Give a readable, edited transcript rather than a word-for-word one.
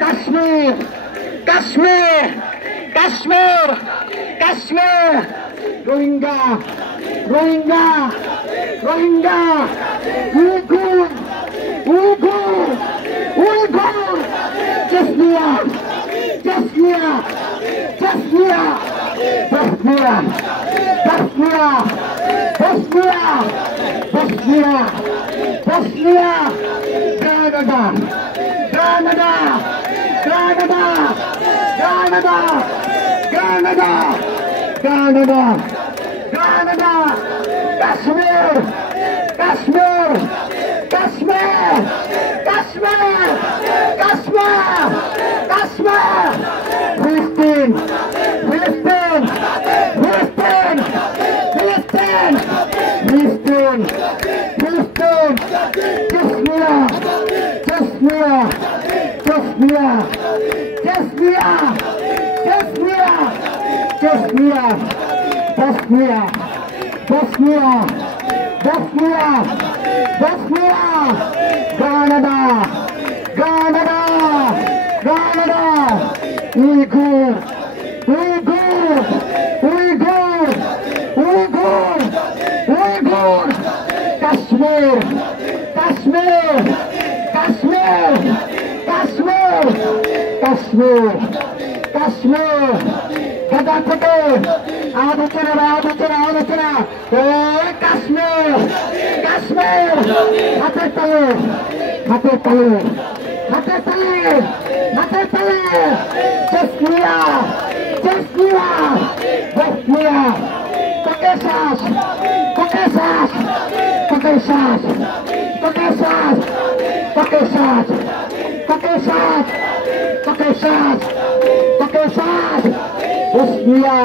Kashmir, Kashmir, Kashmir, Kashmir, Rohingya, Rohingya, Rohingya, Uyghur, Uyghur, Uyghur, Chechnya, Chechnya, Chechnya, Bosnia, Bosnia, Bosnia, Bosnia, Bosnia, Canada, Canada, Canada, Canada, Canada, Canada, Canada, Kashmir, Kashmir, Kashmir, Kashmir, Kashmir, Kashmir, Palestine, Palestine, Palestine, Palestine, Palestine, Palestine, Kashmir, Kashmir, Kashmir, Kashmir, Kashmir, Kashmir, Bosnia, Bosnia, Bosnia, Canada, Canada, Canada, Uyghur, Uyghur, Uyghur, Uyghur, Uyghur, Kashmir, Kashmir, Kashmir, Kashmir, Kashmir, Kashmir, Gadar থেকে আলোচনা কাশ্মীর কাশ্মীর হাতের তালে হাতের তালে হাতের তালে হাতের তালে Chechnya Chechnya Bosnia Caucasus Caucasus Caucasus Caucasus Caucasus Caucasus Caucasus Caucasus Bosnia